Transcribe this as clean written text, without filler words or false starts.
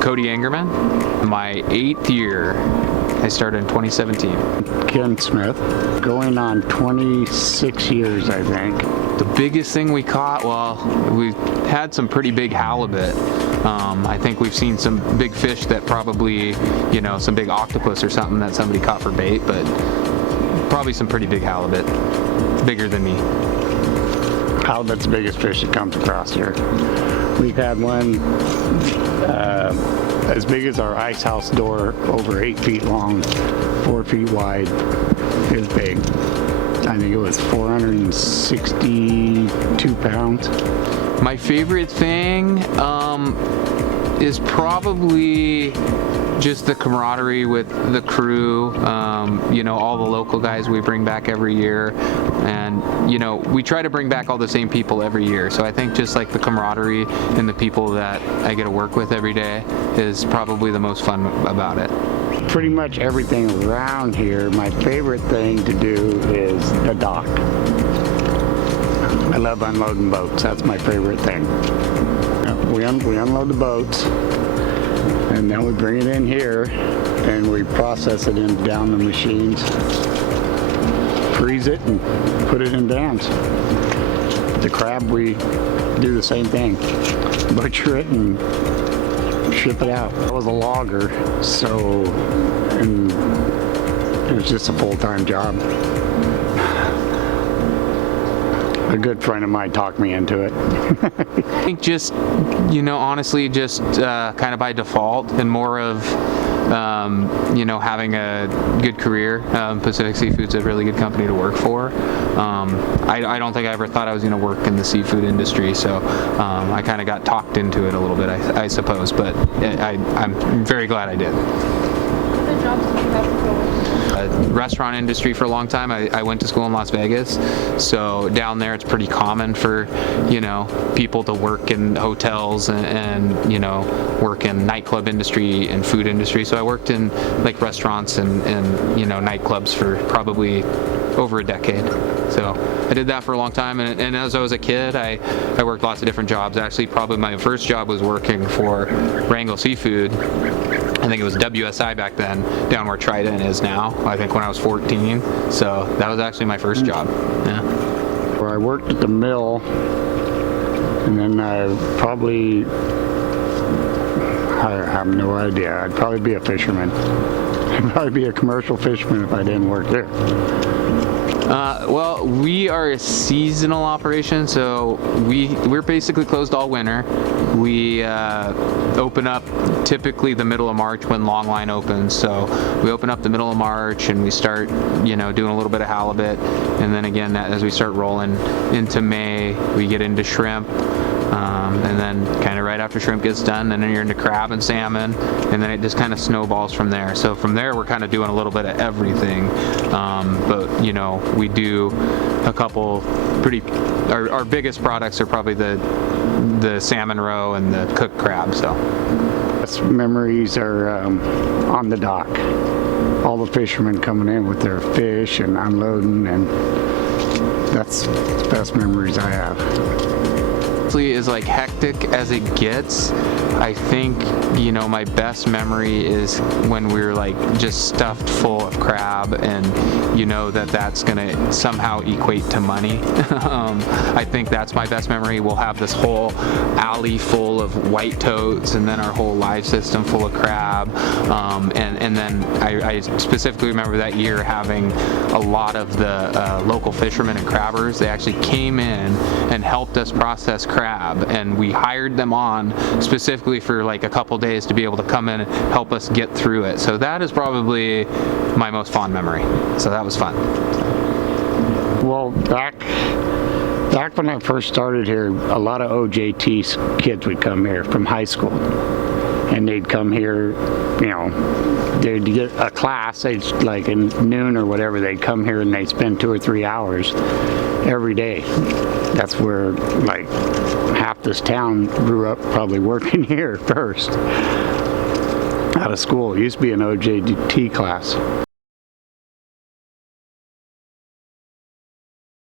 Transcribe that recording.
Cody Angerman, my 8th year. I started in 2017. Ken Smith, going on 26 years, I think. The biggest thing we caught, well, we had some pretty big halibut. I think we've seen some big fish that probably, you know, some big octopus or something that somebody caught for bait, but probably some pretty big halibut, bigger than me. Halibut's the biggest fish that comes across here. We've had one as big as our ice house door, over 8 feet long, 4 feet wide. It was big. I think it was 462 pounds. My favorite thing is probably just the camaraderie with the crew, you know, all the local guys we bring back every year, and you know, we try to bring back all the same people every year, so I think just like the camaraderie and the people that I get to work with every day is probably the most fun about it. Pretty much everything around here, my favorite thing to do is the dock. I love unloading boats. That's my favorite thing. We unload the boats, and then we bring it in here and we process it down the machines, freeze it, and put it in dams. The crab, we do the same thing, butcher it and ship it out. I was a logger, so and it was just a full-time job. A good friend of mine talked me into it. I think just, you know, honestly, just kind of by default, and more of, you know, having a good career. Pacific Seafood's a really good company to work for. I don't think I ever thought I was going to work in the seafood industry, so I kind of got talked into it a little bit, I suppose, but I'm very glad I did. What jobs did you have before? Restaurant industry for a long time. I went to school in Las Vegas, so down there it's pretty common for, you know, people to work in hotels and you know, work in nightclub industry and food industry. So I worked in like restaurants and you know, nightclubs for probably over a decade. So I did that for a long time, and as I was a kid, I worked lots of different jobs. Actually, probably my first job was working for Wrangell Seafood. I think it was WSI back then, down where Trident is now, I think when I was 14. So that was actually my first job. Yeah. Where I worked at the mill, and then I have no idea. I'd probably be a fisherman. I'd probably be a commercial fisherman if I didn't work there. Well, we are a seasonal operation, so we're basically closed all winter. We open up typically the middle of March when Longline opens. So we open up the middle of March and we start, you know, doing a little bit of halibut, and then again as we start rolling into May, we get into shrimp. And then kind of right after shrimp gets done, and then you're into crab and salmon, and then it just kind of snowballs from there. So from there, we're kind of doing a little bit of everything. But you know, we do a couple our biggest products are probably the salmon roe and the cooked crab. So best memories are on the dock. All the fishermen coming in with their fish and unloading, and that's the best memories I have. As like hectic as it gets, I think, you know, my best memory is when we were like just stuffed full of crab, and you know that's gonna somehow equate to money. I think that's my best memory. We'll have this whole alley full of white toads, and then our whole live system full of crab, and then I specifically remember that year having a lot of the local fishermen and crabbers. They actually came in and helped us process crab, and we hired them on specifically for like a couple days to be able to come in and help us get through it. So that is probably my most fond memory. So that was fun. Well, back when I first started here, a lot of OJT kids would come here from high school, and they'd come here, you know, they'd get a class, they'd like in noon or whatever, they'd come here and they'd spend 2 or 3 hours every day. That's where like half this town grew up, probably working here first out of school. It used to be an OJT class.